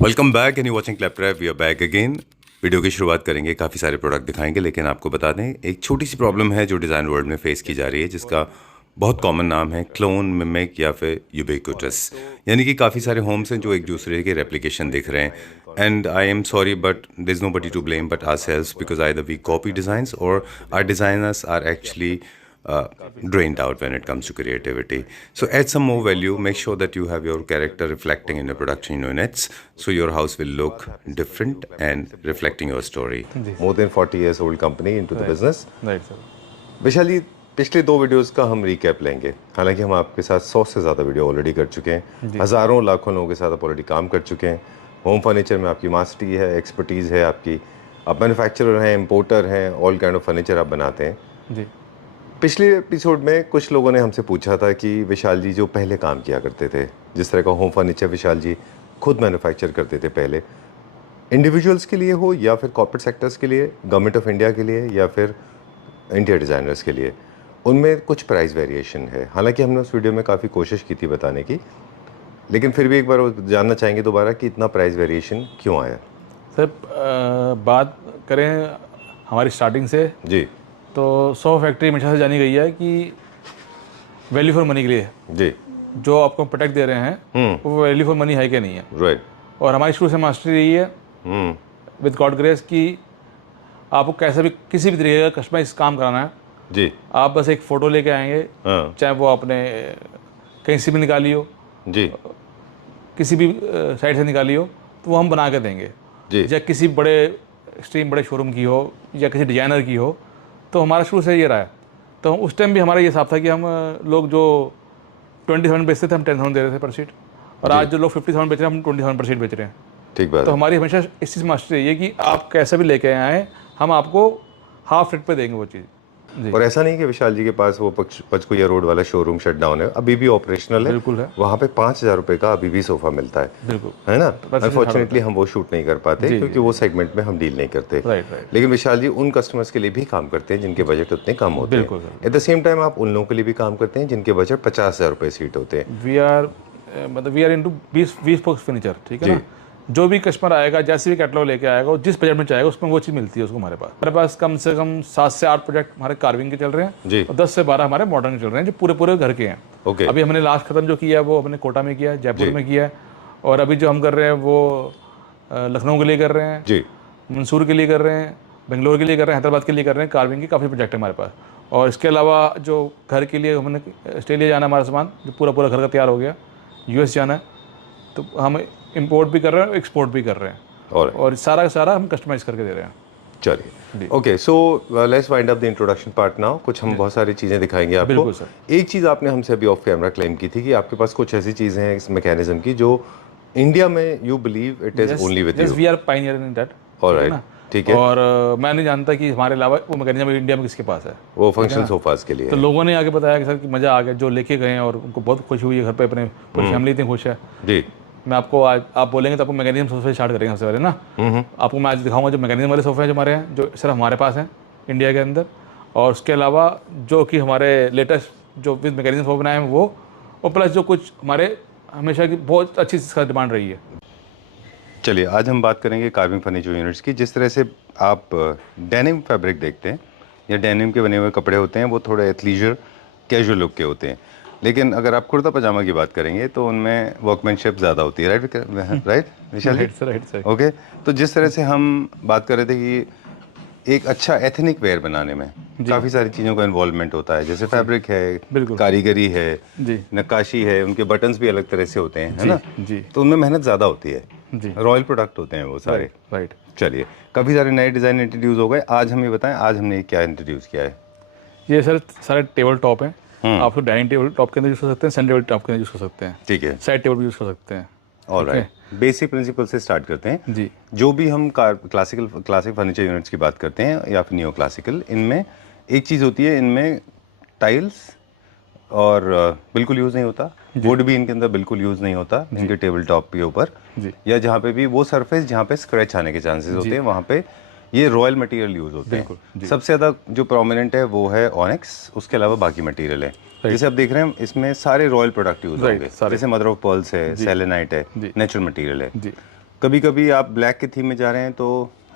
Welcome back and you watching Claptrap. We are back again. Video की शुरुआत करेंगे, काफ़ी सारे प्रोडक्ट दिखाएंगे, लेकिन आपको बता दें एक छोटी सी प्रॉब्लम है जो डिज़ाइन वर्ल्ड में फेस की जा रही है, जिसका बहुत कॉमन नाम है क्लोन, मिमिक या फिर यूबिक्विटस। यानी कि काफ़ी सारे होम्स हैं जो एक दूसरे के रेप्लिकेशन दिख रहे हैं। And I am sorry but there is nobody to blame but ourselves, because either we copy designs और our designers are actually drained out when it comes to creativity. So add some more value, make sure that you have your character reflecting in your production units, so your house will look different and reflecting your story. More than 40 years old company into the business. Right sir. Vishal ji, पिछले 2 videos का हम recap लेंगे। हालांकि हम आपके साथ 100 से ज़्यादा वीडियो ऑलरेडी कर चुके हैं, हज़ारों लाखों लोगों के साथ आप ऑलरेडी काम कर चुके हैं। होम फर्नीचर में आपकी मास्टरी है, एक्सपर्टीज़ है आपकी, आप मैन्युफैक्चरर हैं, इम्पोर्टर हैं, ऑल काइंड ऑफ फर्नीचर आप बनाते हैं जी। पिछले एपिसोड में कुछ लोगों ने हमसे पूछा था कि विशाल जी जो पहले काम किया करते थे, जिस तरह का होम फर्नीचर विशाल जी खुद मैन्युफैक्चर करते थे पहले, इंडिविजुअल्स के लिए हो या फिर कॉर्पोरेट सेक्टर्स के लिए, गवर्नमेंट ऑफ इंडिया के लिए या फिर इंटीरियर डिज़ाइनर्स के लिए, उनमें कुछ प्राइस वेरिएशन है। हालांकि हमने उस वीडियो में काफ़ी कोशिश की थी बताने की, लेकिन फिर भी एक बार वो जानना चाहेंगे दोबारा कि इतना प्राइस वेरिएशन क्यों आया। सर बात करें हमारी स्टार्टिंग से, जी तो 100 फैक्ट्री हमेशा से जानी गई है कि वैल्यू फॉर मनी के लिए जी जो आपको प्रोटेक्ट दे रहे हैं वो वैल्यू फॉर मनी है कि नहीं है। राइट। और हमारी शुरू से मास्टरी रही है विद गॉड ग्रेस कि आपको कैसे भी किसी भी तरीके का कस्टमाइज काम कराना है जी। आप बस एक फ़ोटो लेके आएंगे, हाँ चाहे वो आपने कहीं से भी निकाली हो, जी किसी भी साइट से निकाली हो, तो वो हम बना के देंगे जी या किसी बड़े एक्सट्रीम बड़े शोरूम की हो या किसी डिज़ाइनर की हो। तो हमारा शुरू से ये रहा है। तो उस टाइम भी हमारा ये हिसाब था कि हम लोग जो 20,000 बेचते थे हम 10,000 दे रहे थे पर सीट, और आज जो लोग 50,000 बेच रहे हैं हम 20,000 पर सीट बेच रहे हैं। ठीक बात तो है। हमारी हमेशा इस चीज़ मास्टरी है कि आप कैसे भी लेके आएँ, हम आपको हाफ रेट पे देंगे वो चीज़ जी। और ऐसा नहीं कि विशाल जी के पास वो पचकुया रोड वाला शोरूम शट डाउन है, अभी भी ऑपरेशनल है। बिल्कुल है। वहाँ पे 5,000 रुपए का अभी भी सोफा मिलता है। बिल्कुल है ना। बस अनफॉर्चुनेटली हम वो शूट नहीं कर पाते जी, क्योंकि वो सेगमेंट में हम डील नहीं करते। राइट। लेकिन विशाल जी उन कस्टमर्स के लिए भी काम करते हैं जिनके बजट उतने कम होते बिल्कुल हैं। एट द सेम टाइम आप उन लोगों के लिए भी काम करते हैं जिनके बजट 50,000 रुपए सीट होते हैं। We are into 20 box furniture, ठीक है ना। जो भी कस्टमर आएगा, जैसे भी कैटलॉग लेके आएगा, वो जिस बजट में चाहेगा उसमें वो चीज़ मिलती है उसको। हमारे पास कम से कम 7 से 8 प्रोजेक्ट हमारे कार्विंग के चल रहे हैं जी। और 10 से 12 हमारे मॉडर्न के चल रहे हैं जो पूरे घर के हैं। ओके। अभी हमने लास्ट खत्म जो किया है वो हमने कोटा में किया है, जयपुर में किया है, और अभी जो हम कर रहे हैं वो लखनऊ के लिए कर रहे हैं जी मंसूर के लिए कर रहे हैं, बेंगलोर के लिए कर रहे हैं, हैदराबाद के लिए कर रहे हैं। कार्विंग के काफ़ी प्रोजेक्ट है हमारे पास। और इसके अलावा जो घर के लिए हमने ऑस्ट्रेलिया जाना है, हमारा सामान जो पूरा घर का तैयार हो गया, यूएस जाना है, तो हम इंपोर्ट भी कर रहे हैं, एक्सपोर्ट भी कर रहे हैं, और सारा हम कस्टमाइज करके दे रहे हैं। चलिए okay, so let's wind up the introduction part now. कुछ हम बहुत सारी चीज़ें दिखाएंगे आपको। बिल्कुल सर। एक चीज़ आपने हमसे अभी ऑफ कैमरा क्लेम की थी कि आपके पास कुछ ऐसी चीज़ें हैं इस मैकेनिज्म की जो इंडिया में you believe it is only with you. We are pioneer in that. Alright, ठीक है। और मैं नहीं जानता कि हमारे अलावा वो मैकेनिज्म इंडिया में किसके पास है। वो फंक्शन सोफास के लिए तो लोगों ने आगे बताया कि सर कि मज़ा आ गया, जो लेके गए हैं और उनको बहुत खुशी हुई है, घर पे अपने पूरी फैमिली इतनी खुश है। जी। मैं आपको आज आप बोलेंगे तो आपको मैकेनिज्म सोफे स्टार्ट करेंगे सबसे पहले ना। आपको मैं आज दिखाऊंगा जो मैकेनिज्म वाले सोफे हैं जो हमारे हैं, जो सिर्फ हमारे पास हैं इंडिया के अंदर। और उसके अलावा जो कि हमारे लेटेस्ट जो विद मैकेनिज्म सोफे बनाए हैं वो, और प्लस जो कुछ हमारे हमेशा की बहुत अच्छी इसका डिमांड रही है। चलिए आज हम बात करेंगे कार्विंग फर्नीचर यूनिट्स की। जिस तरह से आप डेनिम फैब्रिक देखते हैं या डेनिम के बने हुए कपड़े होते हैं वो थोड़े एथलीजर कैजुअल लुक के होते हैं, लेकिन अगर आप कुर्ता पजामा की बात करेंगे तो उनमें वर्कमैनशिप ज़्यादा होती है। राइट विशाल जी? राइट। ओके, तो जिस तरह से हम बात कर रहे थे कि एक अच्छा एथनिक वेयर बनाने में काफ़ी सारी चीज़ों का इन्वॉल्वमेंट होता है, जैसे फैब्रिक है, कारीगरी है, नक्काशी है, उनके बटन्स भी अलग तरह से होते हैं, है ना जी। तो उनमें मेहनत ज़्यादा होती है। जी। रॉयल प्रोडक्ट होते हैं वो सारे। राइट। चलिए, काफ़ी सारे नए डिज़ाइन इंट्रोड्यूस हो गए। आज हम ये बताएं आज हमने क्या इंट्रोड्यूस किया है। ये सर सारे टेबल टॉप हैं। आप तो डाइनिंग टेबल टॉप के अंदर यूज़ कर सकते हैं, सेंटर टेबल टॉप के अंदर यूज़ कर सकते हैं, ठीक है, साइड टेबल भी यूज़ कर सकते हैं। ऑलराइट, बेसिक प्रिंसिपल से स्टार्ट करते हैं जी। जो भी हम क्लासिक फर्नीचर यूनिट्स की बात करते हैं या फिर नियो क्लासिकल, इनमें एक चीज़ होती है, इनमें टाइल्स और बिल्कुल यूज़ नहीं होता, वुड भी इनके अंदर बिल्कुल यूज़ नहीं होता इनके टेबल टॉप के ऊपर, या जहाँ पे भी वो सरफेस जहाँ पे स्क्रैच आने के चांसेस होते हैं वहाँ पे ये रॉयल मटेरियल यूज़ होते हैं। सबसे ज़्यादा जो प्रोमिनेंट है वो है ऑनिक्स, उसके अलावा बाकी मटेरियल है। जैसे आप देख रहे हैं इसमें सारे रॉयल प्रोडक्ट यूज़ होंगे, जैसे मदर ऑफ पर्ल्स है, सेलेनाइट है, नेचुरल मटेरियल है। कभी कभी आप ब्लैक के थीम में जा रहे हैं तो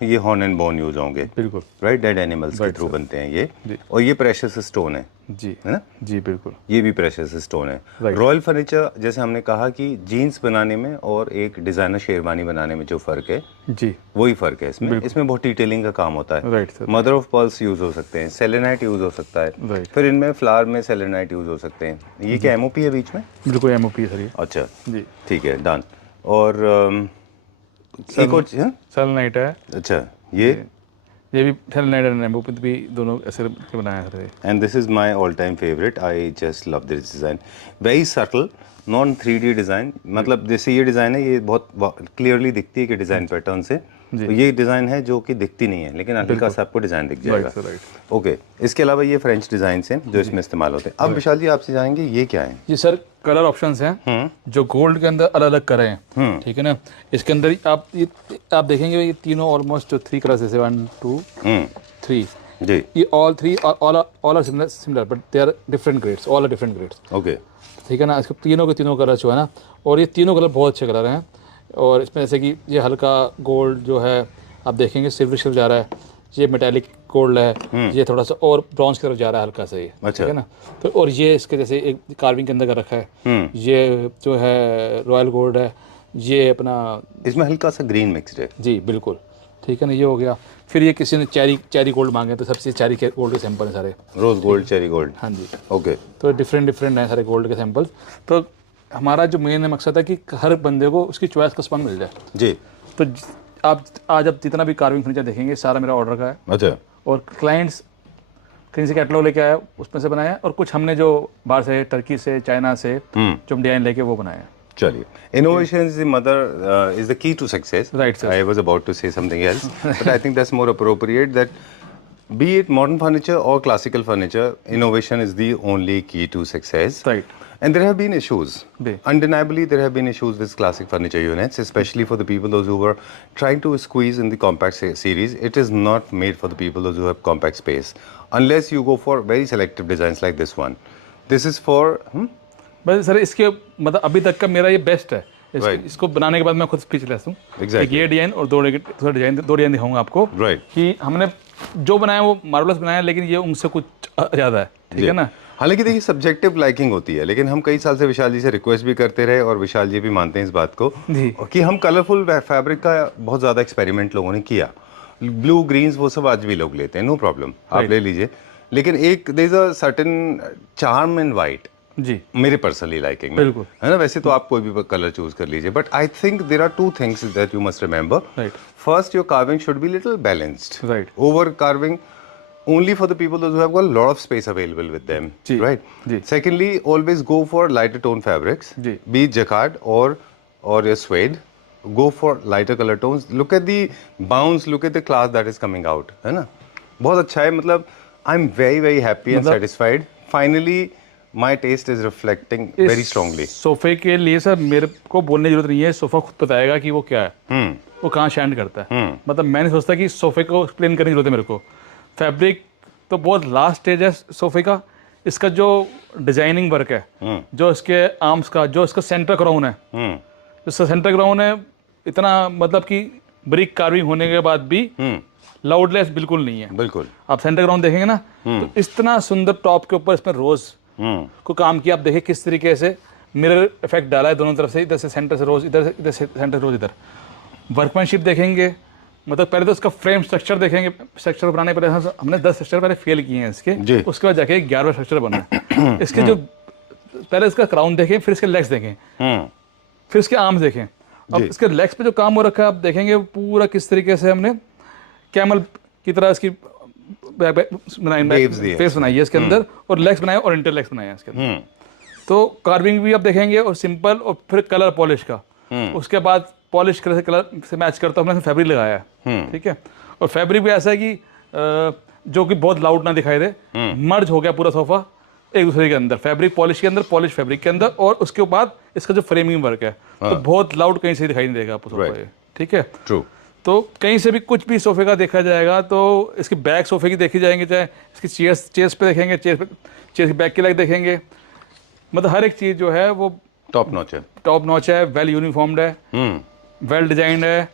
ये हॉर्न एंड बोन यूज होंगे, बिल्कुल राइट, डेड एनिमल्स के थ्रू बनते हैं ये, जी। और ये प्रेशियस स्टोन है जी, है ना, जी बिल्कुल। ये भी प्रेशियस स्टोन है। Right. रॉयल फर्नीचर जैसे हमने कहा कि जीन्स बनाने में और एक डिजाइनर शेरवानी बनाने में जो फर्क है जी, वही फर्क है इसमें। इसमें बहुत डिटेलिंग का काम होता है। Right sir, mother of pearls use हो सकते हैं, सेलेनाइट यूज हो सकता है, राइट, फिर इनमें फ्लावर में सेलेनाइट यूज हो सकते हैं। ये क्या एमओपी है बीच में? बिल्कुल एमओपी है सर ये। अच्छा जी, ठीक है, डन। और एक और चीज़, हाँ? सेलेनाइट है, अच्छा ये भी सेलेनाइट और एमओपी भी दोनों ऐसे के बनाया है सर ये। And this is my all time favourite, I just love this design, very subtle, non 3D design. मतलब जैसे ये डिज़ाइन है ये बहुत क्लियरली दिखती है कि डिज़ाइन पैटर्न से, तो ये डिज़ाइन है जो कि दिखती नहीं है लेकिन हल्का सा आपको डिज़ाइन दिख जाएगा। Right sir, right. ओके, इसके अलावा ये फ्रेंच डिज़ाइन हैं जो इसमें इस्तेमाल होते हैं। अब विशाल जी आपसे जानेंगे ये क्या है? ये सर कलर ऑप्शंस हैं जो गोल्ड के अंदर अलग अलग कलर हैं, ठीक है ना। इसके अंदर आप देखेंगे ये तीनों ऑलमोस्ट 3 कलर्स जैसे 1 2 3 जी, ये all are similar but they are different grades, all are different grades, okay, ठीक है ना। इसके तीनों के तीनों कलर जो है ना, और ये तीनों कलर बहुत अच्छे कलर हैं। और इसमें जैसे कि ये हल्का गोल्ड जो है आप देखेंगे सिल्वर जा रहा है, ये मेटालिक गोल्ड है, ये थोड़ा सा और ब्रॉन्ज की तरफ जा रहा है हल्का सा ये, अच्छा। ठीक है ना। तो और ये इसके जैसे एक कार्विंग के अंदर कर रखा है, ये जो है रॉयल गोल्ड है, ये अपना इसमें हल्का सा ग्रीन मिक्सड है। जी बिल्कुल, ठीक है ना, ये हो गया। फिर ये किसी ने चेरी गोल्ड मांगे तो सबसे चेरी के गोल्ड के सैंपल हैं सारे, रोज गोल्ड, चेरी गोल्ड, हाँ जी। ओके, तो डिफरेंट हैं सारे गोल्ड के सैंपल। तो हमारा जो मेन मकसद है कि हर बंदे को उसकी चॉइस का सामान मिल जाए जी। तो आप आज अब जितना भी कार्विंग फर्नीचर देखेंगे सारा मेरा ऑर्डर का है, अच्छा, और क्लाइंट्स कहीं से कैटलॉग लेके आया उसमें से बनाया, और कुछ हमने जो बाहर से टर्की से चाइना से जो हम डिजाइन लेके वो बनाया। चलिए, innovation is the mother, is the key to success. Right, sir. I was about to say something else, but I think that's more appropriate. That be it modern furniture or classical furniture, innovation is the only key to success. Right. And there have been issues. Be. Undeniably, there have been issues with classic furniture units, especially for the people those who were trying to squeeze in the compact series. It is not made for the people those who have compact space, unless you go for very selective designs like this one. This is for बस sir इसके मतलब अभी तक का मेरा ये best है। Right. इसको बनाने के बाद मैं खुद स्पीचलेस हूँ। Exactly. ये डिजाइन और दो डिजाइन दिखाऊंगा आपको, Right. कि हमने जो बनाया वो मार्वलस बनाया, लेकिन ये उनसे कुछ ज़्यादा है, ठीक है ना। हालांकि देखिए सब्जेक्टिव लाइकिंग होती है, लेकिन हम कई साल से विशाल जी से रिक्वेस्ट भी करते रहे और विशाल जी भी मानते हैं इस बात को जी। कि हम कलरफुल फैब्रिक का बहुत ज़्यादा एक्सपेरिमेंट लोगों ने किया। ब्लू ग्रीन्स वो सब आज भी लोग लेते हैं, नो प्रॉब्लम, आप ले लीजिए। लेकिन एक there is a certain charm in white, जी मेरे पर्सनली लाइकिंग में, बिल्कुल, है ना। वैसे तो आप कोई भी कलर चूज कर लीजिए, but I think there are 2 things that you must remember. Right, first, your carving should be little balanced. राइट, Over carving only for the people those who have got a lot of space available with them, जी, right? जी। Secondly, always go for lighter tone fabrics, जी। be it jacquard or your suede. Go for lighter color tones. Look at the bounce, look at the class that is coming out, है ना। बहुत अच्छा है, मतलब I'm very happy and satisfied. Finally, my taste is reflecting very strongly. सोफे के लिए sir मेरे को बोलने की जरूरत नहीं है, सोफा खुद बताएगा कि वो क्या है, वो कहाँ स्टैंड करता है। मतलब मैं नहीं सोचता कि सोफे को एक्सप्लेन करने की जरूरत है मेरे को। फैब्रिक तो बहुत लास्ट स्टेज है सोफे का, इसका जो डिजाइनिंग वर्क है, जो इसके आर्म्स का, जो इसका सेंटर क्राउन है, जो सेंटर क्राउन है, इतना मतलब कि ब्रिक कार्विंग होने के बाद भी लाउडलेस बिल्कुल नहीं है। बिल्कुल, आप सेंटर ग्राउंड देखेंगे ना, तो इतना सुंदर टॉप के ऊपर इसमें रोज को काम किया। आप देखिए किस तरीके से मिरर इफेक्ट डाला है दोनों तरफ से, इधर से सेंटर से रोज, इधर से सेंटर रोज, इधर वर्कमैनशिप देखेंगे। मतलब पहले तो इसका फ्रेम स्ट्रक्चर देखेंगे, स्ट्रक्चर बनाने पहले हमने 10 स्ट्रक्चर पहले फेल किए हैं इसके, उसके बाद जाके 11वां स्ट्रक्चर बना है। इसके जो पहले इसका क्राउन देखें, फिर इसके लेग्स देखें, फिर इसके आर्म्स देखें। अब इसके लेग्स पे जो काम हो रखा है आप देखेंगे पूरा किस तरीके से हमने कैमल की तरह इसकी फेस बनाई है इसके अंदर, और लेग्स बनाए और इंटर लेग्स बनाए हैं इसके अंदर। तो कार्विंग भी आप देखेंगे और सिंपल, और फिर कलर पॉलिश का, उसके बाद पॉलिश कलर से मैच करता हमने फैब्रिक लगाया है, ठीक है। और फैब्रिक भी ऐसा है कि जो कि बहुत लाउड ना दिखाई दे, मर्ज हो गया पूरा सोफा एक दूसरे के अंदर, फैब्रिक पॉलिश के अंदर, पॉलिश फैब्रिक के अंदर, और उसके बाद इसका जो फ्रेमिंग वर्क है तो बहुत लाउड कहीं से दिखाई नहीं देगा आपको सोफा, ठीक है। ट्रू। तो कहीं से भी कुछ भी सोफे का देखा जाएगा तो इसकी बैक सोफे की देखी जाएंगे, चाहे इसकी चेयर्स पे देखेंगे, चेयर की बैक की लेग देखेंगे, मतलब हर एक चीज़ जो है वो टॉप नॉच है, टॉप नॉच है, वेल यूनिफॉर्म्ड है। वेल डिजाइंड है,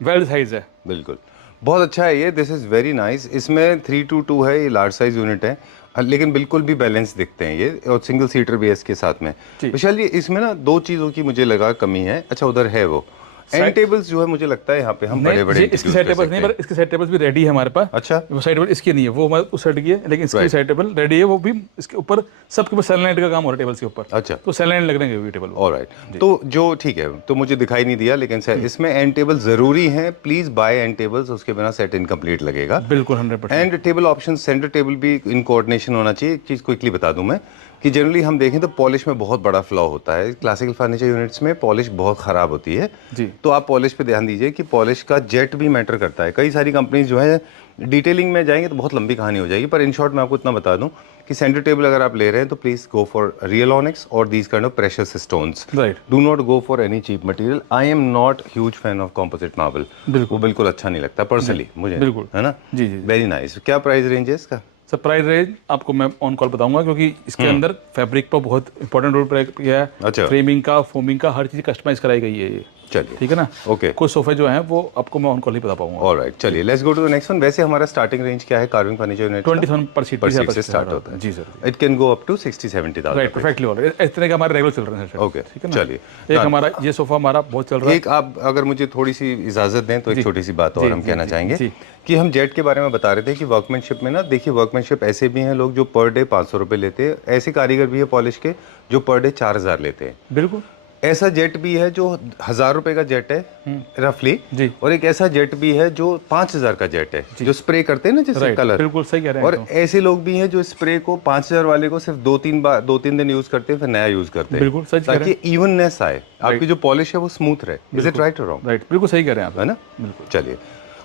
वेल साइज है। बिल्कुल, बहुत अच्छा है ये, दिस इज़ वेरी नाइस। इसमें 322 है, ये लार्ज साइज यूनिट है, लेकिन बिल्कुल भी बैलेंस दिखते हैं ये, और सिंगल सीटर भी है इसके साथ में। विशाल जी, इसमें ना दो चीज़ों की मुझे लगा कमी है। अच्छा, उधर है वो एंड टेबल्स जो है, मुझे लगता है यहाँ पे हम बड़े बड़े इसकी साइड टेबल नहीं, पर इसकी साइड टेबल भी रेडी है हमारे पास। अच्छा, वो साइड टेबल इसकी नहीं है, वो हमारे उस साइड की है, लेकिन इसकी साइड टेबल रेडी है। वो भी इसके ऊपर सबके ऊपर सेलेनाइट का काम हो रहा है टेबल्स के ऊपर। अच्छा, तो सेलेनाइट लग रहे हैं टेबल। ऑलराइट, तो जो ठीक है, तो मुझे दिखाई नहीं दिया, लेकिन इसमें एंड टेबल जरूरी है। प्लीज बाय एंड टेबल्स, उसके बिना सेट इनकम्प्लीट लगेगा। बिल्कुल 100%। And table option, centre table भी इन कोऑर्डिनेशन होना चाहिए। एक चीज़ क्विकली बता दूं मैं कि जनरली हम देखें तो पॉलिश में बहुत बड़ा फ्लॉ होता है। क्लासिकल फर्नीचर यूनिट्स में पॉलिश बहुत ख़राब होती है जी। तो आप पॉलिश पे ध्यान दीजिए कि पॉलिश का जेट भी मैटर करता है। कई सारी कंपनीज जो है डिटेलिंग में जाएंगे तो बहुत लंबी कहानी हो जाएगी, पर इन शॉर्ट मैं आपको इतना बता दूं कि सेंटर टेबल अगर आप ले रहे हैं तो please go for real onyx और these kind of precious stones. Right, do not go for any cheap material. I am not huge fan of composite marble, वो बिल्कुल अच्छा नहीं लगता पर्सनली मुझे, बिल्कुल, है ना। जी जी। Very nice. क्या प्राइस रेंज है इसका? सर प्राइस रेंज आपको मैं ऑन कॉल बताऊंगा, क्योंकि इसके अंदर फैब्रिक पर बहुत इंपॉर्टेंट रोल प्ले किया है। अच्छा, फ्रेमिंग का, फोमिंग का, हर चीज़ कस्टमाइज कराई गई है ये। चलिए, ठीक है ना। ओके, कुछ सोफे जो हैं वो आपको मैं ऑन कॉल ही बता पाऊंगा। ऑलराइट, चलिए let's go to the next one. वैसे हमारा स्टार्टिंग रेंज क्या है कार्विंग फर्नीचर यूनिट? 20,000 पर सीट से स्टार्ट होता है जी sir. It can go up to 60-70,000। Right, perfectly alright. इस तरह के हमारे रेगुलर चल रहे हैं सर। ओके, ठीक है ना। चलिए, एक हमारा ये सोफा हमारा बहुत चल रहा है। एक आप अगर मुझे थोड़ी सी इजाजत दें तो एक छोटी सी बात और हम कहना चाहेंगे कि हम जेट के बारे में बता रहे थे कि वर्कमैनशिप में ना, देखिए वर्कमैनशिप ऐसे भी हैं लोग जो पर डे 500 रुपये लेते हैं, ऐसे कारीगर भी है पॉलिश के जो पर डे 4,000 लेते हैं। बिल्कुल, ऐसा जेट भी है जो 1,000 रुपए का जेट है रफली जी, और एक ऐसा जेट भी है जो 5,000 का जेट है जो स्प्रे करते हैं ना जैसे कलर। बिल्कुल सही कह रहे हैं। और ऐसे लोग भी हैं जो स्प्रे को 5,000 वाले को सिर्फ 2-3 दिन यूज करते हैं, फिर नया यूज करते हैं, बिल्कुल सही कह रहे हैं। ताकि इवननेस आए, आपकी जो पॉलिश है वो स्मूथ रहे। इज इट राइट और रॉन्ग? राइट, बिल्कुल सही कह रहे हैं आप, है ना। बिल्कुल। चलिए,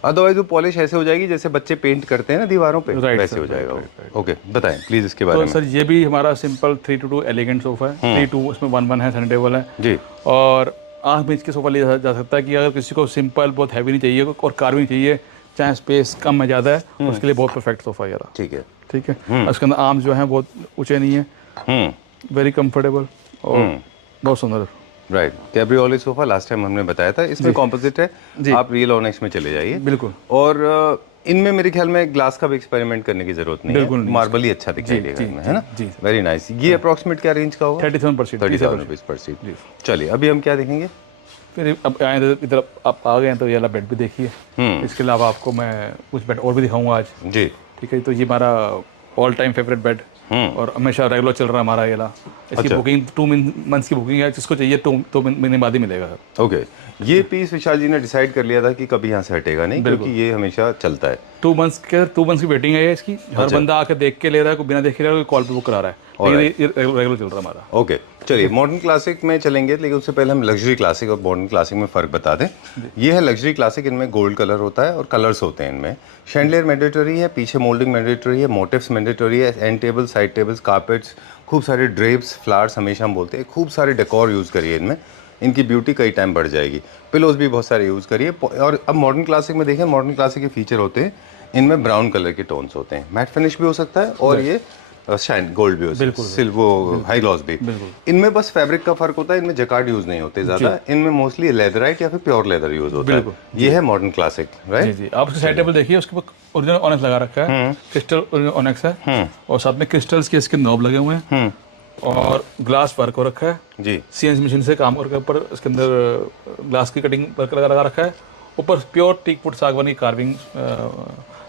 अदरवाइज वो पॉलिश ऐसे हो जाएगी जैसे बच्चे पेंट करते हैं ना दीवारों पे, वैसे हो जाएगा वो। ओके, बताएं प्लीज इसके बारे तो में। सर ये भी हमारा सिंपल 322 एलिगेंट सोफा है। 32 उसमें 1-1 है, सेंटर टेबल है जी, और 8 इंच के सोफा लिया जा सकता है कि अगर किसी को सिंपल बहुत हैवी नहीं चाहिए और कार्विंग चाहिए, चाहे स्पेस कम है ज़्यादा है, उसके लिए बहुत परफेक्ट सोफा है। ठीक है, ठीक है। उसके अंदर आर्म्स जो हैं बहुत ऊंचे नहीं है, वेरी कंफर्टेबल और बहुत सुंदर। राइट, कैब्रियोली सोफा लास्ट टाइम हमने बताया था, इसमें कॉम्पोजिट है, आप रियल ऑनिक्स में चले जाइए। बिल्कुल। और इनमें मेरे ख्याल में ग्लास का भी एक्सपेरिमेंट करने की जरूरत नहीं है, मार्बल ही अच्छा दिखाई देगा इनमें, है ना। Very nice. ये अप्रोक्सिमेट क्या रेंज का होगा? 37%। 30,000 रुपीज पर सीट। चलिए, अभी हम क्या देखेंगे? फिर अब आए तो इधर आप आ गए हैं तो ये वाला बेड भी देखिए। इसके अलावा आपको मैं कुछ बेड और भी दिखाऊंगा आज जी। ठीक है। तो ये हमारा ऑल टाइम फेवरेट बेड और हमेशा रेगुलर चल रहा है हमारा ये वाला। इसकी बुकिंग 2 मंथ्स की बुकिंग है, जिसको चाहिए 2 महीने बाद ही मिलेगा सर। ओके, ये पीस विशाल जी ने डिसाइड कर लिया था कि कभी यहाँ से हटेगा नहीं, क्योंकि ये हमेशा चलता है। 2 मंथ्स की वेटिंग है इसकी। हर बंदा आकर देख के ले रहा है, कोई बिना देख के ले रहा है, कोई कॉल पे बुक करा रहा है, ये रेगुलर चल रहा है हमारा। ओके, चलिए मॉडर्न क्लासिक में चलेंगे, लेकिन उससे पहले हम लग्जरी क्लासिक और मॉडर्न क्लासिक में फ़र्क बता दें। ये है लग्जरी क्लासिक, इनमें गोल्ड कलर होता है और कलर्स होते हैं इनमें। शैंडलियर मैंडेटरी है, पीछे मोल्डिंग मैंडेटरी है, मोटिव्स मैंडेटरी है, and table, side tables, carpets, खूब सारे ड्रेप्स, फ्लावर्स हमेशा हम बोलते हैं, खूब सारे डेकोर यूज़ करिए इनमें, इनकी ब्यूटी कई टाइम बढ़ जाएगी। पिलोज भी बहुत सारे यूज़ करिए। और अब मॉडर्न क्लासिक में देखें, मॉडर्न क्लासिक के फीचर होते हैं, इनमें ब्राउन कलर के टोन्स होते हैं, मैट फिनिश भी हो सकता है और ये शाइन गोल्ड भी हो सकता है, सिल्वर हाई ग्लॉस भी। इनमें बस फैब्रिक का फर्क होता है, इनमें जकार्ड यूज नहीं होते ज्यादा, इनमें मोस्टली लेदराइट या फिर प्योर लेदर यूज होता है। ये है मॉडर्न क्लासिक, राइट जी। आप उसके साइड टेबल देखिए, उसके ऊपर ओरिजिनल ऑनेक्स लगा रखा है, क्रिस्टल ओरिजिनल ऑनेक्स है और साथ में क्रिस्टल्स के इसके नॉब लगे हुए हैं और ग्लास वर्क हो रखा है जी, सीएनसी मशीन से काम करके ऊपर इसके अंदर ग्लास की कटिंग वर्क लगा रखा है। ऊपर प्योर टीक वुड सागवानी कार्विंग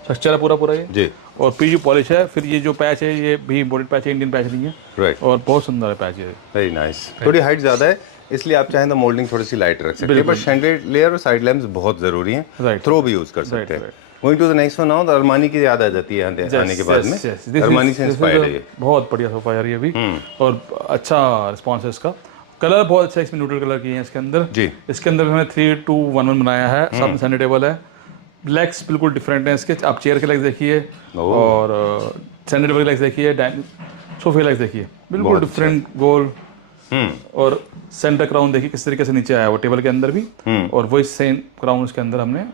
स्ट्रक्चर है पूरा ये जी, और पीयू पॉलिश है। फिर ये जो पैच है ये भी इम्पोर्टेड पैच है, इंडियन पैच नहीं है, राइट, और बहुत सुंदर है पैच ये। Very nice. थोड़ी हाइट ज्यादा है, इसलिए आप चाहें तो मोल्डिंग थोड़ी सी लाइट रख सकते हैं, बट शैंडलियर और साइड लैम्प्स बहुत जरूरी हैं, थ्रो भी यूज कर सकते हैं। Going to the next one now, Armani की याद आ जाती है आने के बाद में, अरमानी से इंस्पायर्ड है ये। बहुत बढ़िया सोफा यार ये भी, और अच्छा रिस्पॉन्स है इसका। कलर बहुत अच्छा, इसमें न्यूट्रल कलर किए हैं इसके अंदर जी। इसके अंदर हमने 3-2-1-1 बनाया है, साथ में सेंटर टेबल है, लेग्स बिल्कुल डिफरेंट है इसके। आप चेयर के लेग्स देखिए और सेंटर टेबल के लेग्स देखिए, सोफे के लेग्स देखिए, बिल्कुल डिफरेंट गोल, और सेंटर क्राउन देखिए किस तरीके से नीचे आया वो टेबल के अंदर भी, और वही सेम क्राउन उसके अंदर हमने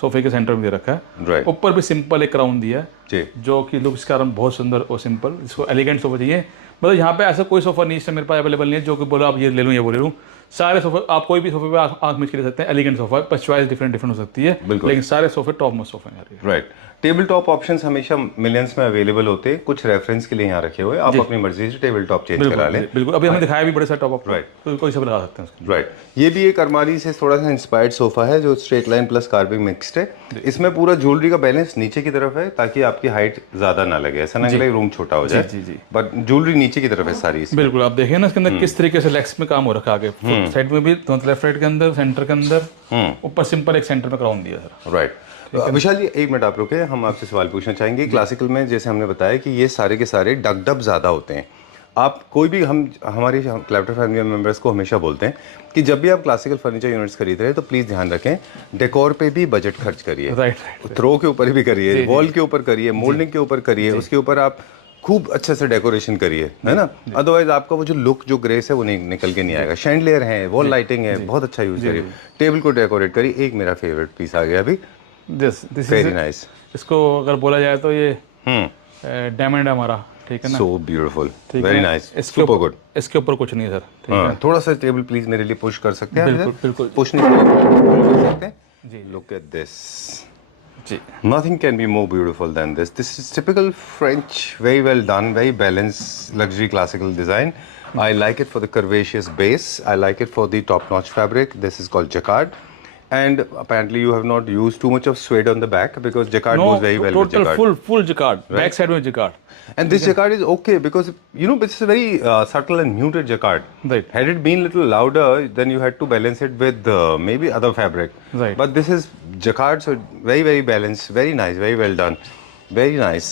सोफे के सेंटर में दे रखा है। ऊपर भी सिंपल एक क्राउन दिया है जो कि लुक इसका बहुत सुंदर और सिंपल, जिसको एलिगेंट सोफा चाहिए। मतलब यहाँ पे ऐसा कोई सोफा नहीं है मेरे पास अवेलेबल नहीं है जो कि बोला आप ये ले लूँ या वो ले लूँ, सारे सोफे आप कोई भी सोफे पे आंख मीच के ले सकते हैं, एलिगेंट सोफा है, पर चॉइस डिफरेंट हो सकती है, बिल्कुल। लेकिन सारे सोफे टॉप मोस्ट सोफे हैं। राइट। टेबल टॉप ऑप्शंस हमेशा मिलियंस में अवेलेबल होते हैं, कुछ रेफरेंस के लिए यहाँ रखे हुए, आप अपनी मर्जी से टेबल टॉप चेंज करा लें। बिल्कुल, अभी हमने दिखाया भी बड़े सारे टॉप, Right. तो कोई सब लगा सकते हैं उसके। राइट। ये भी एक अरमाली से थोड़ा सा इंस्पायर्ड सोफा है जो straight line plus carving mixed है। इसमें पूरा ज्वेलरी का बैलेंस नीचे की तरफ है ताकि आपकी हाइट ज्यादा ना लगे, ऐसा ना लगे रूम छोटा हो जाए। जी, जी। बट ज्वेलरी नीचे की तरफ है सारी इसमें। बिल्कुल, आप देखिए ना इसके अंदर किस तरीके से लेग्स में काम हो रखा है, आगे साइड में भी, लेफ्ट साइड के अंदर, सेंटर के अंदर, ऊपर सिंपल एक सेंटर में क्राउन दिया सर। राइट। विशाल जी एक मिनट आप रुके, हम आपसे सवाल पूछना चाहेंगे। क्लासिकल में जैसे हमने बताया कि ये सारे के सारे डगडब ज़्यादा होते हैं। आप कोई भी हमारी क्लैप्टर फैमिली मेम्बर्स को हमेशा बोलते हैं कि जब भी आप क्लासिकल फर्नीचर यूनिट्स खरीद रहे हैं तो प्लीज़ ध्यान रखें डेकोर पे भी बजट खर्च करिए। राइट। थ्रो के ऊपर भी करिए, वॉल के ऊपर करिए, मोल्डिंग के ऊपर करिए, उसके ऊपर आप खूब अच्छे से डेकोरेशन करिए, है ना। अदरवाइज आपका वो जो लुक जो ग्रेस है वो नहीं निकल के नहीं आएगा। शैंडलियर है, वॉल लाइटिंग है, बहुत अच्छा यूज़ करिए। टेबल को डेकोरेट करिए। एक मेरा फेवरेट पीस आ गया अभी, दिस वेरी नाइस। इसको अगर बोला जाए तो ये डायमंड है हमारा, ठीक है ना। सो ब्यूटीफुल, ठीक वेरी है। नाइस, इसके सुपर ऊपर गुड। इसके ऊपर कुछ नहीं है सर, ठीक है। हाँ, थोड़ा सा टेबल प्लीज मेरे लिए पुश कर सकते हैं? बिल्कुल, बिल्कुल। पुश नहीं कर सकते हैं जी। लुक एट दिस, जी। nothing can be more beautiful than this. This is typical French, very well done, very balanced luxury classical design. I like it for the curvaceous base. I like it for the top-notch fabric. This is called jacquard. And apparently you have not used too much of suede on the back because jacquard goes very well with total jacquard. full jacquard, back side में jacquard. And this jacquard is okay because you know this is very subtle and muted jacquard. Right. Had it been little louder, then you had to balance it with maybe other fabric. Right. But this is jacquard, so very balanced, very nice, very well done, very nice,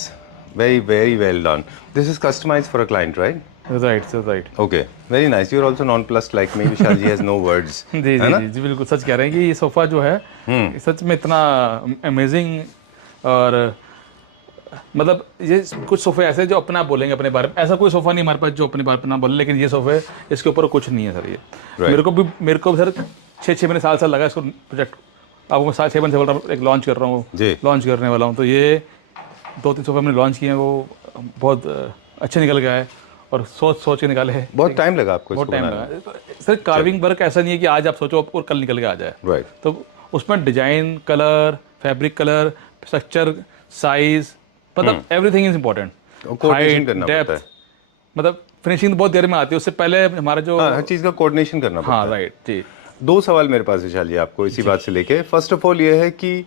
very well done. This is customized for a client, right? Right, sir, right. Okay, very nice. You're also nonplussed like me. Vishal ji has no words. जी जी जी जी बिल्कुल सच कह रहे हैं कि ये sofa जो है सच में इतना अमेजिंग, और मतलब ये कुछ सोफ़े ऐसे हैं जो अपना बोलेंगे अपने बारे में। ऐसा कोई सोफ़ा नहीं हमारे पास जो अपने बारे में ना बोले, लेकिन ये सोफ़े इसके ऊपर कुछ नहीं है सर। ये मेरे को भी सर 6 महीने साल लगा इसको प्रोजेक्ट। आपको मैं 6 महीने से बोल रहा हूँ, एक लॉन्च कर रहा हूँ, लॉन्च करने वाला हूँ। तो ये 2-3 सोफ़े हमने लॉन्च किए हैं, वो बहुत अच्छे निकल गया है और सोच के निकाले हैं। बहुत टाइम लगा आपको बहुत इसको टाइम बनाने में? लगा सर। कार्विंग वर्क ऐसा नहीं है कि आज आप सोचो और कल निकल के आ जाए। राइट। तो उसमें design, colour, fabric colour, structure, size, मतलब एवरीथिंग इज इम्पोर्टेंट। कोऑर्डिनेशन करना पड़ता है, मतलब फिनिशिंग तो बहुत देर में आती है, उससे पहले हमारा जो हर चीज़ का कोऑर्डिनेशन करना पड़ता है। हाँ राइट जी। 2 सवाल मेरे पास विशाल जी आपको इसी बात से लेके। फर्स्ट ऑफ ऑल ये है कि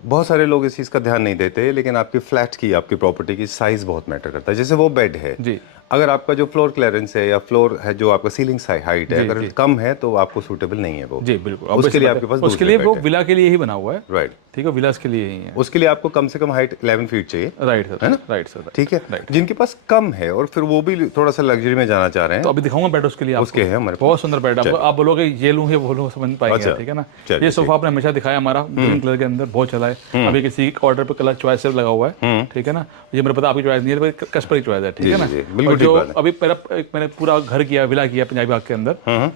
बहुत सारे लोग इस चीज़ का ध्यान नहीं देते, लेकिन आपके फ्लैट की, आपकी प्रॉपर्टी की साइज बहुत मैटर करता है। जैसे वो बेड है जी, अगर आपका जो फ्लोर क्लियरेंस है या फ्लोर है जो आपका सीलिंग हाइट है, अगर कम है तो आपको सूटेबल नहीं है वो। जी बिल्कुल। उसके लिए आपके पास उसके लिए वो विला के लिए ही बना हुआ है। राइट। ठीक है, विलास के लिए ही है। उसके लिए आपको कम से कम हाइट 11 फीट चाहिए। राइट सर, है ना? Right sir. ठीक है। जिनके पास कम है और फिर वो भी थोड़ा सा लग्जरी में जाना चाह रहे हैं तो अभी दिखाऊंगा बेड उसके लिए आपको। उसके है हमारे पास। बहुत सुंदर बेड। आप बोलोगे ये लूँ ये वो लूँ, समझ पाएंगे, ठीक है ना। ये सोफा आपने हमेशा दिखाया हमारा ग्रीन कलर के अंदर, बहुत चला है। अभी किसी ऑर्डर पे कलर चॉइस से लगा हुआ है, ठीक है ना। ये मेरे पता आपकी चॉइस नहीं है, कस्टमर की चॉइस है, ठीक है ना। और जो अभी मैंने पूरा घर किया, विला किया पंजाबी बाग के अंदर,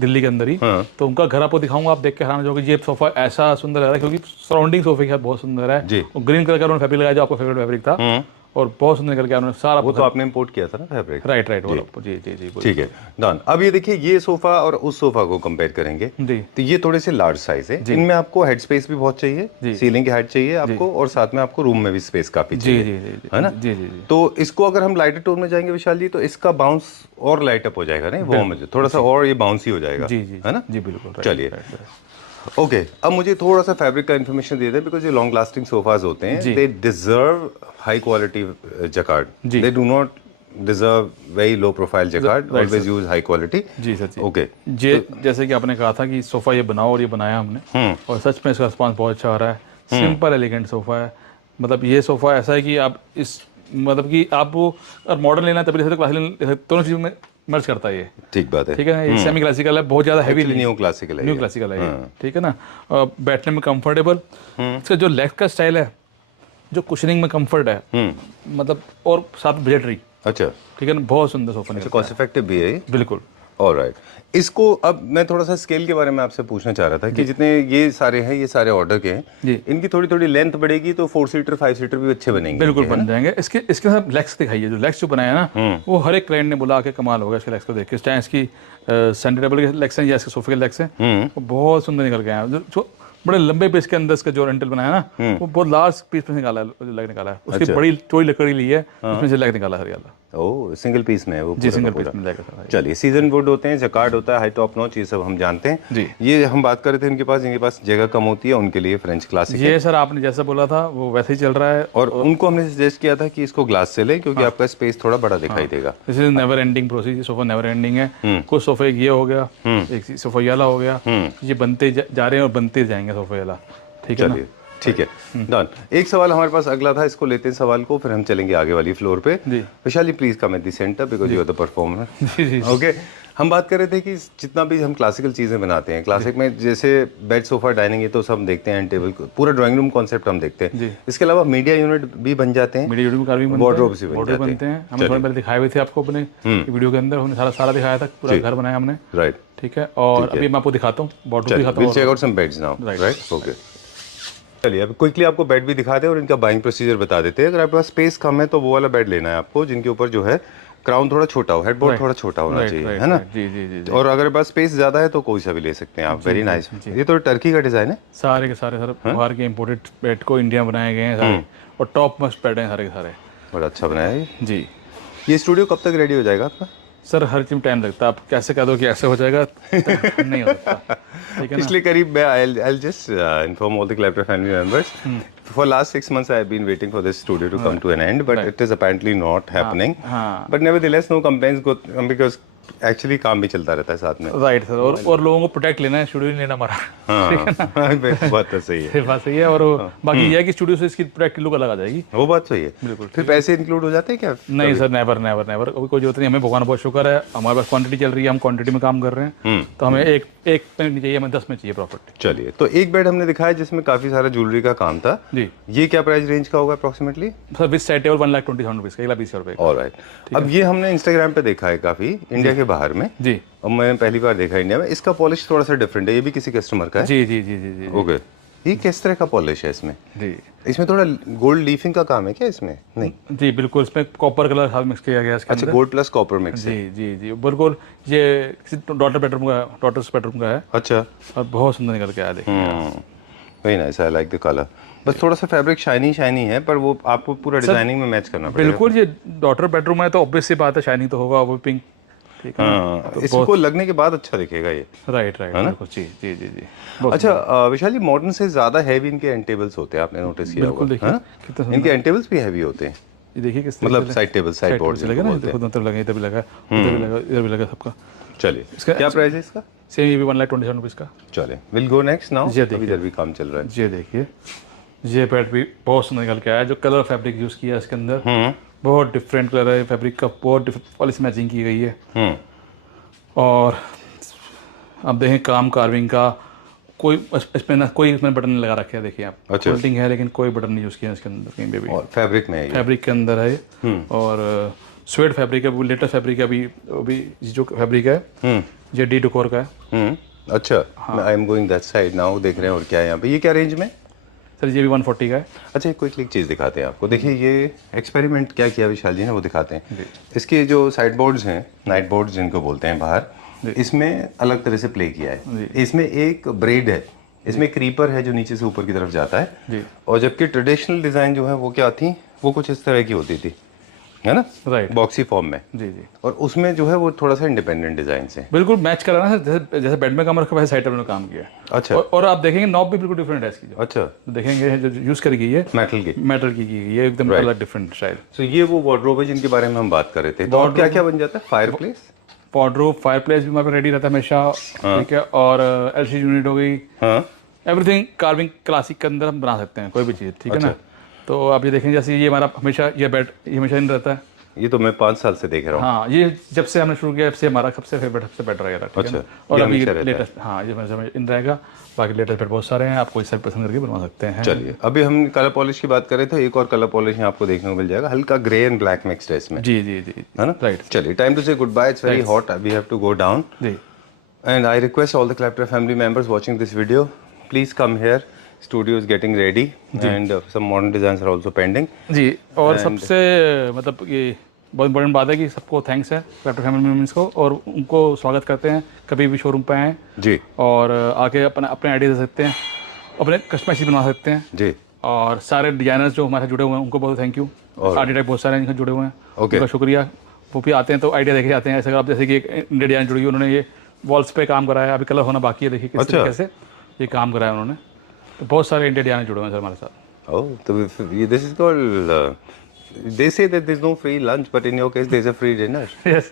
दिल्ली के अंदर ही, तो उनका घर आपको दिखाऊंगा, आप देख के हैरान हो जाओगे। ये सोफा ऐसा सुंदर लग रहा है क्योंकि सराउंडिंग सोफे का बहुत सुंदर है। और ग्रीन कलर का उन्होंने फैब्रिक लगाया जो आपका फेवरेट फैब्रिक था, और बहुत सुंदर करके उन्होंने सारा। वो तो आपने इंपोर्ट किया था ना फैब्रिक? राइट जी जी जी। ठीक है, डन। अब ये देखिए, ये सोफा और उस सोफा को कंपेयर करेंगे जी, तो ये थोड़े से लार्ज साइज है। इनमें आपको हेड स्पेस भी बहुत चाहिए, सीलिंग की हाइट चाहिए आपको, और साथ में आपको रूम में भी स्पेस काफी चाहिए, है ना। जी जी। तो इसको अगर हम लाइटर टोन में जाएंगे विशाल जी, तो इसका बाउंस और लाइट अप हो जाएगा, नहीं वो मुझे थोड़ा सा और ये बाउंसी हो जाएगा, जी जी, है ना। जी बिल्कुल। चलिए, ओके। अब मुझे थोड़ा सा फैब्रिक का इन्फॉर्मेशन दे दें, बिकॉज ये लॉन्ग लास्टिंग सोफाज होते हैं, they deserve high quality jacquard, they do not deserve very low profile jacquard, always use high quality. जी सर जी। ओके। जैसे कि आपने कहा था कि सोफा ये बनाओ, और ये बनाया हमने, और सच में इसका रिस्पॉन्स बहुत अच्छा आ रहा है। सिंपल एलिगेंट सोफा है, मतलब ये सोफा ऐसा है कि आप इस, मतलब कि आपको अगर मॉडर्न लेना है तभी ले सकते, क्लासिकल, दोनों चीज़ों में मर्ज करता है ये। ठीक बात है, ठीक है। ये सेमी क्लासिकल है, बहुत ज़्यादा हैवी न्यू क्लासिकल है, न्यू क्लासिकल है, ठीक है ना। बैठने में कंफर्टेबल, इसका जो लेग का स्टाइल है, जो कुशनिंग में कंफर्ट है, मतलब, और साथ बजटरी। अच्छा, ठीक है ना, बहुत सुंदर सोफा। कॉस्ट इफेक्टिव भी है, बिल्कुल। ऑलराइट, इसको अब मैं थोड़ा सा स्केल के बारे में आपसे पूछना चाह रहा था कि जितने ये सारे हैं, ये सारे ऑर्डर के जी। हैं, इनकी थोड़ी थोड़ी लेंथ बढ़ेगी तो 4 सीटर 5 सीटर भी अच्छे बनेंगे। बिल्कुल इनके, है बन जाएंगे। इसके साथ लेग्स दिखाइए, जो लेग्स जो बनाया ना वो हर एक क्लाइंट ने बोला के कमाल होगा इसके लेग्स को देख के, चाहे इसकी सेंटर टेबल के लेग्स हैं या इसके सोफे के लेग्स हैं, वो बहुत सुंदर निकल के आए हैं। जो बड़े लंबे पीस के अंदर इसका जो रेंटल बनाया ना वो बहुत लार्ज पीस में निकाला है, लेग निकाला है उसकी बड़ी चौड़ी लकड़ी ली है, उसमें से लेग निकाला है हरियाला। ओ सिंगल पीस में है वो जी, पूरा का सिंगल पूरा। पीस में लेग है। चलिए, सीजन वुड होते हैं, जकार्ड होता है, हाई टॉप नॉच, ये सब हम जानते हैं जी। ये हम बात कर रहे थे इनके पास जगह कम होती है, उनके लिए फ्रेंच क्लासिक है। ये सर आपने जैसा बोला था वो वैसे ही चल रहा है। और उनको हमने सजेस्ट किया था कि इसको ग्लास से लें क्योंकि आपका स्पेस थोड़ा बड़ा दिखाई देगा। This is never ending process, sofa never ending है। कुछ सोफे ये हो गया, एक सोफा ये वाला हो गया, ये बनते जा रहे हैं और बनते जाएंगे सोफे वाला, ठीक है ना? चलिए ठीक है, डन। एक सवाल हमारे पास अगला था, इसको लेते हैं सवाल को, फिर हम चलेंगे आगे वाली फ्लोर पे। जी। Vishal ji please come at the centre because you are the performer. जी जी ओके, हम बात कर रहे थे कि जितना भी हम क्लासिकल चीज़ें बनाते हैं, क्लासिक में जैसे बेड, सोफा, डाइनिंग, ये तो सब देखते हैं, टेबल, पूरा ड्राइंग रूम कॉन्सेप्ट हम देखते हैं। इसके अलावा मीडिया यूनिट भी बन जाते हैं, मीडिया यूनिट कार्विंग वार्डरोब्स भी बनते हैं। हमने थोड़ी पहले दिखाए हुए थे आपको अपने वीडियो के अंदर, हमने सारा दिखाया था, पूरा घर बनाया हमने, राइट। ठीक है। और अभी मैं आपको दिखाता हूँ, वार्डरोब दिखाता हूँ। Will check out some beds now, right? Okay, चलिए अब क्विकली आपको बेड भी दिखा दें और इनका बाइंग प्रोसीजर बता देते हैं। अगर आपके पास स्पेस कम है तो वो वाला बेड लेना है आपको जिनके ऊपर जो है क्राउन थोड़ा छोटा हो, हेडबोर्ड थोड़ा छोटा होना चाहिए, है ना? जी जी जी। और अगर पास स्पेस ज्यादा है तो कोई सा भी ले सकते हैं आप। Very nice. ये तो टर्की का डिजाइन है। सारे के सारे सर बाहर के इम्पोर्टेड बेड को इंडिया में बनाए गए हैं सारे, और टॉप मोस्ट बेड हैं सारे के सारे। बड़ा अच्छा बनाया है जी। ये स्टूडियो कब तक रेडी हो जाएगा आपका? सर हर चीज टाइम लगता है, आप कैसे कह दो कि ऐसे हो जाएगा नहीं हो सकता, ठीक है ना? इसलिए करीब मैं I'll just inform all the Clapper family members. For last 6 months I have been waiting for this studio to come to an end, but it is apparently not happening. But nevertheless no complaints go because actually काम भी चलता रहता है साथ में। Right sir, और लोगों को प्रोटेक्ट लेना है, स्टूडियो नहीं लेना हमारा। हाँ, बात तो सही है। बात सही है। और बाकी ये है कि स्टूडियो से इसकी प्रोटेक्ट लुक अलग आ जाएगी। वो बात सही है, बिल्कुल। फिर पैसे इंक्लूड हो जाते हैं क्या? नहीं सर, नेवर नेवर नेवर, अभी कोई जरूरत नहीं। हमें भगवान बहुत शुक्र है, हमारे पास क्वांटिटी चल रही है, हम क्वांटिटी में काम कर रहे हैं, तो हमें एक में नहीं चाहिए, हमें 10 में चाहिए प्रॉफिट। चलिए, तो एक बेड हमने दिखाया जिसमें काफी सारा ज्वेलरी का काम था जी। ये क्या प्राइस रेंज का होगा approximately? Sir with side table 1,20,000 rupees का, 1,20,000 रुपये का। ऑलराइट। अब ये हमने इंस्टाग्राम पे देखा है काफी, इंडिया के बाहर में। जी। और मैंने पहली बार देखा इंडिया में। इसका पॉलिश थोड़ा सा डिफरेंट है, ये भी किसी कस्टमर का है? जी जी जी जी जी। ओके, ये किस तरह का पॉलिश है इसमें? जी, इसमें थोड़ा गोल्ड लीफिंग का काम है क्या इसमें? नहीं, जी बिल्कुल, इसमें कॉपर कलर साथ मिक्स किया गया है इसके अच्छा, अंदर। गोल्ड प्लस कॉपर मिक्स है। जी जी जी बिल्कुल। ये किसी डॉटर्स बेडरूम का है, अच्छा, और बहुत सुंदर निकल के आया, देखिए। Very nice, I like the colour. बस थोड़ा सा फैब्रिक शाइनी है, पर वो आपको पूरा डिजाइनिंग में मैच करना पड़ेगा। बिल्कुल, ये डॉटर बेडरूम है तो ऑब्वियस सी बात है, शाइनिंग तो होगा, वो पिंक, ठीक है। हाँ, इसको लगने के बाद अच्छा दिखेगा ये। राइट राइट, बिल्कुल। जी जी जी जी। अच्छा विशाल जी, मॉडर्न से ज्यादा हैवी इनके एंड टेबल्स होते हैं, आपने नोटिस किया बिल्कुल, होगा, देखिए हाँ? कितना सुंदर। इनके एंड टेबल्स भी हैवी होते हैं, ये देखिए किस मतलब साइड टेबल, साइड बोर्ड लगा ना, देखो उधर लगा, इधर भी लगा, इधर भी लगा, इधर भी लगा, सबका। चलिए, इसका- क्या प्राइस है इसका? सेम ये भी 1,20,000 रुपीज़ का। चले, विल गो नेक्स्ट नाउ। जी, देखिए। इधर भी काम चल रहा है। ये देखिए, ये बेड भी बहुत सुंदर निकल के आया, जो कलर फैब्रिक यूज़ किया है इसके अंदर, बहुत डिफरेंट कलर है फैब्रिक का, बहुत डिफरेंट पॉलिश मैचिंग की गई है। और अब देखें काम कार्विंग का, कोई इसमें ना कोई इसमें बटन नहीं लगा रखे हैं, देखिए आप। अच्छा। फोल्डिंग है लेकिन कोई बटन नहीं यूज़ किया इसके अंदर कहीं पे भी। और फैब्रिक में है ये? फैब्रिक के अंदर है ये। और स्वेट फैब्रिक है, वो लेटेस्ट फैब्रिक है, अभी जो फैब्रिक है ये डी डोकोर का है। अच्छा, I am going that side now, देख रहे हैं। और क्या है यहाँ पे, ये क्या रेंज में? सर ये भी 140 का है। अच्छा, एक क्विक चीज़ दिखाते हैं आपको। देखिए ये एक्सपेरिमेंट क्या किया विशाल जी ने, वो दिखाते हैं। इसके जो साइड बोर्ड्स हैं, नाइट बोर्ड्स जिनको बोलते हैं बाहर, इसमें अलग तरह से प्ले किया है। इसमें एक ब्रेड है, इसमें क्रीपर है जो नीचे से ऊपर की तरफ जाता है, और जबकि ट्रेडिशनल डिज़ाइन जो है वो क्या थी, वो कुछ इस तरह की होती थी, है ना? राइट, बॉक्सी फॉर्म में। जी जी। और उसमें जो है वो थोड़ा सा इंडिपेंडेंट डिजाइन से बिल्कुल मैच करा ना, जैसे बेड में काम रखा वैसे साइड टेबल में काम किया है। अच्छा। और आप देखेंगे नॉब भी बिल्कुल डिफरेंट है इसकी, जो अच्छा, देखेंगे जो यूज़ करी गई है मेटल की ये एकदम अलग डिफरेंट स्टाइल। तो ये वो वार्डरोब है जिनके बारे में हम बात कर रहे थे। तो और क्या क्या बन जाता है? Fire place, wardrobe, fire place भी हमारे पे रेडी रहता है हमेशा, ठीक है। और एलसी यूनिट हो गई, हाँ, एवरीथिंग कार्विंग क्लासिक के अंदर हम बना सकते हैं कोई भी चीज़, ठीक है ना। तो आप ये देखेंगे जैसे ये हमारा हमेशा ये बेड ये हमेशा इन रहता है, ये तो मैं 5 साल से देख रहा हूँ। हाँ, ये जब से हमने शुरू किया सबसे हमारा सबसे फेवरेट सबसे बेटर रहेगा, ठीक है अच्छा, ना? और ये अभी हमेशा रहता है। लेटेस्ट, हाँ ये मेरे इन रहेगा। बाकी लेटेस्ट बेड बहुत सारे हैं, आपको इस साइड पसंद करके बनवा सकते हैं। चलिए, अभी हम कलर पॉलिश की बात करें तो एक और कलर पॉलिश यहाँ आपको देखने को मिल जाएगा, हल्का ग्रे एंड ब्लैक मिक्स है इसमें, जी जी जी, है ना? राइट चलिए, time to say good bye, it's very hot, we have to go down. जी। And I request all the Clapter family members watching this video, please come here. Studio is getting ready and some modern designs are also pending. जी, और सबसे मतलब ये बहुत important बात है कि सबको थैंक्स है क्लैप्टर फैमिली मेम्बर्स को, और उनको स्वागत करते हैं कभी भी शोरूम पे आएँ जी और आके अपने आइडिया दे सकते हैं, अपने कस्टमाइज बनवा सकते हैं। जी। और सारे डिजाइनर्स जो हमारे साथ जुड़े हुए हैं उनको बहुत थैंक यू। आर्टिटेक्ट बहुत सारे हैं जुड़े हुए हैं, उनका शुक्रिया। वो भी आते हैं तो आइडिया देखे जाते हैं। ऐसे अगर आप जैसे कि एक इंडिया डिजाइन जुड़ी हुई, उन्होंने ये वॉल्स पे काम कराया, अभी कलर होना बाकी है, देखिए किस तरीके से ये काम कराया उन्होंने। तो बहुत सारे इंडिया डिजाइन जुड़े हुए हैं सर हमारे साथ। ओह, तो ये this is called, they say that there's no free lunch, but in your case there's a free dinner. Yes.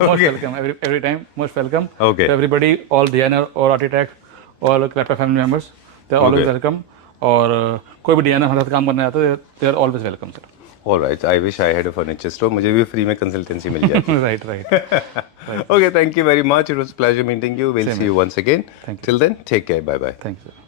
Most welcome every time, most welcome. Okay. So everybody, all designer or architect, all Clapter family members, they are always welcome. और कोई भी designer हमारे साथ काम करने आता है, they are always welcome sir. All right, I wish I had a furniture store, मुझे भी फ्री में कंसल्टेंसी मिल जाए। Right. Okay, thank you very much, it was a pleasure meeting you, we'll see you once again. Till then, take care, bye bye. Thank you sir.